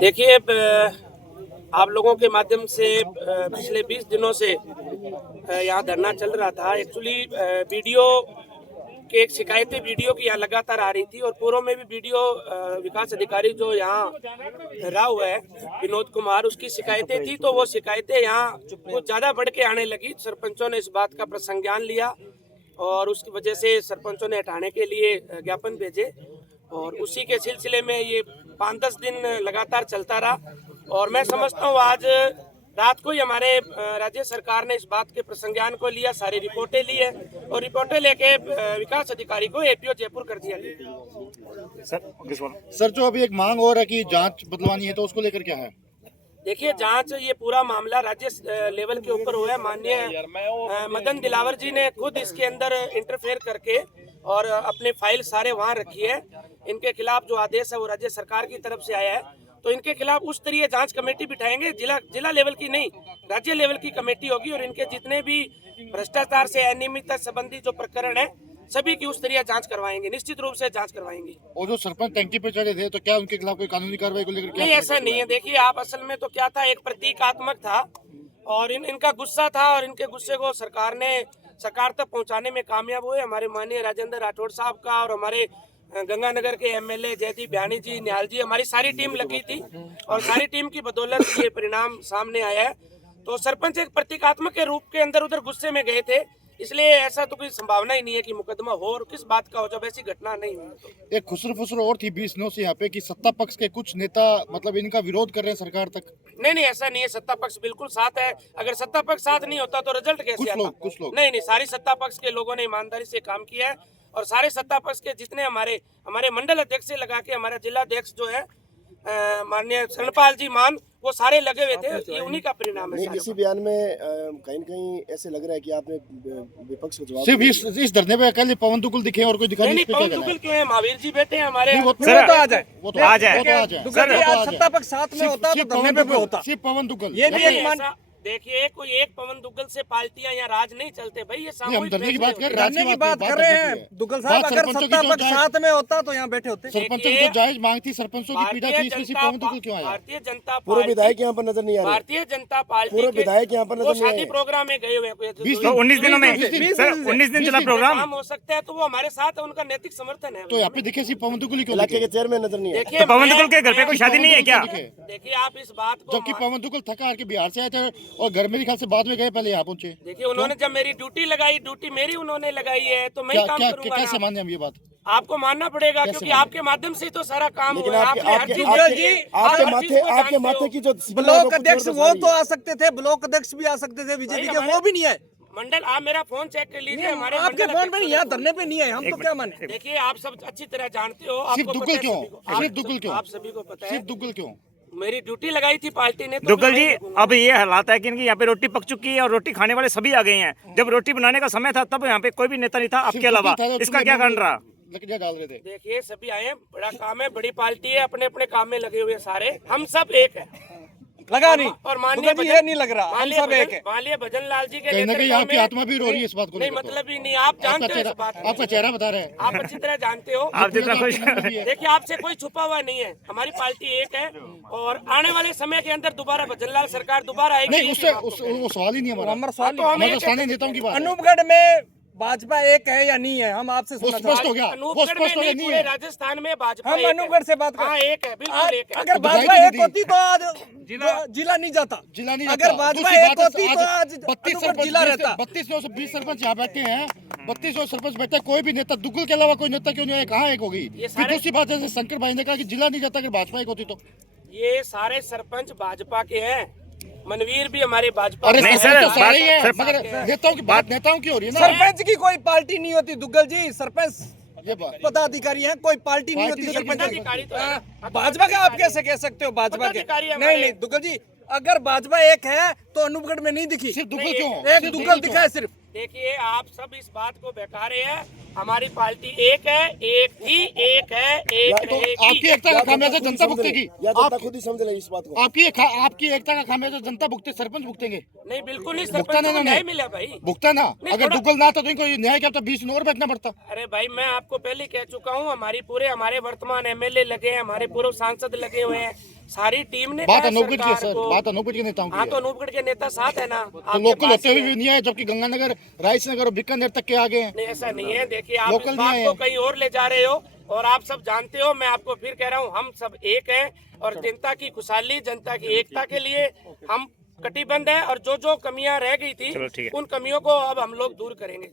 देखिए, आप लोगों के माध्यम से पिछले 20 दिनों से यहाँ धरना चल रहा था। एक्चुअली वीडियो के एक शिकायतें वीडियो की यहाँ लगातार आ रही थी और पूर्व में भी वीडियो विकास अधिकारी जो यहाँ रहा हुआ है विनोद कुमार, उसकी शिकायतें थी। तो वो शिकायतें यहाँ कुछ ज़्यादा बढ़ के आने लगी। सरपंचों ने इस बात का प्रसंज्ञान लिया और उसकी वजह से सरपंचों ने हटाने के लिए ज्ञापन भेजे और उसी के सिलसिले में ये 5-10 दिन लगातार चलता रहा। और मैं समझता हूँ आज रात को ही हमारे राज्य सरकार ने इस बात के प्रसंज्ञान को लिया, सारी रिपोर्टें ली है और रिपोर्टें लेके विकास अधिकारी को एपीओ जयपुर कर दिया गया। सर, जो अभी एक मांग हो रहा है कि जांच बदलवानी है, तो उसको लेकर क्या है? देखिए, जांच ये पूरा मामला राज्य लेवल के ऊपर हुआ है। माननीय मदन दिलावर जी ने खुद इसके अंदर इंटरफेयर करके और अपने फाइल सारे वहाँ रखी है। इनके खिलाफ जो आदेश है वो राज्य सरकार की तरफ से आया है, तो इनके खिलाफ उस स्तरीय जांच कमेटी बिठाएंगे। जिला लेवल की नहीं, राज्य लेवल की कमेटी होगी और इनके जितने भी भ्रष्टाचार से अनियमितता संबंधी जो प्रकरण है सभी की उस स्तरीय जांच करवाएंगे, निश्चित रूप से जांच करवाएंगे। और जो सरपंच टंकी पे चढ़े थे, तो क्या उनके खिलाफ कोई कानूनी कार्रवाई को लेकर क्या? नहीं, ऐसा नहीं है। देखिए, आप असल में तो क्या था, एक प्रतीकात्मक था और इनका गुस्सा था और इनके गुस्से को सरकार तक पहुंचाने में कामयाब हुए। हमारे माननीय राजेंद्र राठौड़ साहब का और हमारे गंगानगर के एमएलए जयदीप बयानी जी, निहाल जी, हमारी सारी टीम लगी थी और सारी टीम की बदौलत ये परिणाम सामने आया है। तो सरपंच एक प्रतीकात्मक के रूप के अंदर उधर गुस्से में गए थे, इसलिए ऐसा तो कोई संभावना ही नहीं है कि मुकदमा हो और किस बात का हो जब ऐसी घटना नहीं हुई। एक खुसर और थी 20 दिनों से यहाँ पे कि सत्ता पक्ष के कुछ नेता मतलब इनका विरोध कर रहे हैं सरकार तक। नहीं, ऐसा नहीं है। सत्ता पक्ष बिल्कुल साथ है। अगर सत्ता पक्ष साथ नहीं होता तो रिजल्ट कैसे आता? कुछ लोग नहीं, सारी सत्ता पक्ष के लोगों ने ईमानदारी से काम किया है और सारे सत्ता पक्ष के जितने हमारे मंडल अध्यक्ष से लगा के हमारा जिला अध्यक्ष जो है माननीय शरणपाल जी मान, वो सारे लगे हुए थे। ये उन्हीं का परिणाम है। इसी बयान में कहीं न कहीं ऐसे लग रहा है कि आपने विपक्ष को जवाब सिर्फ इस धरने पे अकेले पवन दुगुल दिखे और कोई दिखा नहीं। पवन दुगुल क्यों है? महावीर जी बैठे हैं हमारे। वो तो आ जाए। सत्ता पक्ष साथ में होता तो धरने पे होता। सिर्फ पवन दुगुल ये भी एक देखिए, कोई एक पवन दुग्गल से पार्टियां यहाँ राज नहीं चलते भाई। ये हम धरने की बात कर रहे हैं। दुग्गल साहब, अगर सत्ता पक्ष साथ में होता तो यहाँ बैठे होते। सरपंचों की जो जायज मांग थी, सरपंचों की पीड़ा थी, इसमें पवन दुगुल क्यों आया? भारतीय जनता पूर्व विधायक यहाँ पर नजर नहीं आ रहे। भारतीय जनता पार्टी पूर्व विधायक यहाँ पर नजर नहीं आ शादी प्रोग्राम में गए हुए हैं। 19 दिनों में 19 दिन चला प्रोग्राम हो सकता है तो वो हमारे साथ है, उनका नैतिक समर्थन है। तो यहाँ पे दिखे सिर्फ पवन दुगुल क्यों? इलाके के चेयरमैन नजर नहीं आए। देखिए, पवन दुगुल के घर पे कोई शादी नहीं है क्या? देखिए, आप इस बात को, जबकि पवन दुगुल थका हार के बिहार से आए थे और घर मेरे ख्याल से बाद में गए, पहले यहाँ पहुंचे। देखिए, उन्होंने जब मेरी ड्यूटी मेरी उन्होंने लगाई है तो मैं काम करूंगा। कैसे माने हम ये बात? आपको मानना पड़ेगा क्योंकि आपके माध्यम से ही तो सारा काम लेकिन हुआ है। आपके माथे की जो ब्लॉक अध्यक्ष वो तो आ सकते थे, ब्लॉक अध्यक्ष भी आ सकते थे विजय के, वो भी नहीं है। मंडल, आप मेरा फोन चेक कर लीजिए। हमारे आपके फोन में यहाँ धरने पे नहीं है, हम तो क्या माने? देखिए, आप सब अच्छी तरह जानते हो। सिर्फ दुगुल क्यों? सिर्फ दुगुल क्यों? आप सभी को पता है। सिर्फ दुगुल क्यों? मेरी ड्यूटी लगाई थी पार्टी ने। दुग्गल जी, अब ये हालात है कि इनकी यहाँ पे रोटी पक चुकी है और रोटी खाने वाले सभी आ गए हैं। जब रोटी बनाने का समय था तब यहाँ पे कोई भी नेता नहीं था आपके अलावा। इसका क्या कारण रहा? डाल रहे थे। देखिए, सभी आए, बड़ा काम है, बड़ी पार्टी है, अपने अपने काम में लगे हुए सारे। हम सब एक है, लगा नहीं। और माननीय ये नहीं लग रहा, हम सब एक है। माननीय भजन लाल जी के नेतृत्व में आपकी आत्मा भी रो रही है इस बात को। नहीं, मतलब ही नहीं। आप जानते हो इस बात को। आपका चेहरा बता रहे हैं, आप अच्छी तरह जानते हो। आप जितना खुश देखिए, आपसे कोई छुपा हुआ नहीं है। हमारी पार्टी एक है और आने वाले समय के अंदर दोबारा भजन लाल सरकार दोबारा आएगी। नहीं, उससे वो सवाल ही नहीं हमारा। हमारा सवाल तो हमें स्थानीय नेताओं की बात है। अनूपगढ़ में भाजपा एक है या नहीं है, हम आपसे सुनना स्पष्ट हो गया। वो स्पष्ट हो गया नहीं है। राजस्थान में भाजपा हम अनूपगढ़ से बात हाँ, एक है, बिल्कुल एक है। अगर भाजपा एक होती तो आज जिला नहीं जाता। अगर भाजपा एक होती तो आज 32 जिला रहता। 3220 सरपंच यहाँ बैठे हैं, 3200 सरपंच बैठे, कोई भी नेता दुगुल के अलावा कोई नेता क्यों नहीं है? कहाँ एक होगी? फिर दूसरी बात है, शंकर भाई ने कहा कि जिला नहीं जाता अगर भाजपा एक होती तो। ये सारे सरपंच भाजपा के हैं। मनवीर भी हमारे भाजपा। अरे नहीं सरपंच सर, तो सारे ही हैं, सर, मगर नेताओं की बात नेताओं की हो रही है ना। सरपंच की कोई पार्टी नहीं होती दुग्गल जी। सरपंच ये बात पदाधिकारी हैं, कोई पार्टी नहीं होती सरपंच पदाधिकारी तो है। भाजपा का आप कैसे कह सकते हो? भाजपा के पदाधिकारी नहीं नहीं दुग्गल जी, अगर भाजपा एक है तो अनूपगढ़ में नहीं दिखी। सिर्फ दुगुल क्यों? एक दुग्गल दिखा है सिर्फ। देखिए, आप सब इस बात को बता रहे हैं। हमारी पार्टी एक है, एक थी, एक है, एक तो आपकी एकता का खामियाजा जनता भुगतेगी। आप खुद ही समझ लें इस बात को। आपकी एकता का खामियाजा जनता भुगते, सरपंच भुगतेंगे। नहीं, बिल्कुल नहीं। भुगता सरपंच ना को न्याय मिला भाई। भुगता ना। अगर दुगुल ना तो इनको न्याय क्या तो 20 दिन और बैठना पड़ता। अरे भाई, मैं आपको पहले कह चुका हूँ, हमारे वर्तमान एमएलए लगे हैं, हमारे पूर्व सांसद लगे हुए हैं, सारी टीम ने बात कहा अनूपगढ़ की है सरकार सर, को। बात अनूपगढ़ के नेताओं की हाँ है। तो अनूपगढ़ के नेता साथ है ना, तो आपके लोकल पास होते ही हुए है। भी नहीं आए, जबकि गंगानगर, राइसनगर और बीकानेर तक के आगे हैं। नहीं ऐसा नहीं है, देखिए आप लोकल इस नहीं बात है। को कहीं और ले जा रहे हो और आप सब जानते हो, मैं आपको फिर कह रहा हूँ, हम सब एक हैं और जनता की खुशहाली, जनता की एकता के लिए हम कटिबद्ध हैं और जो जो कमियां रह गई थी चलो ठीक है। उन कमियों को अब हम लोग दूर करेंगे।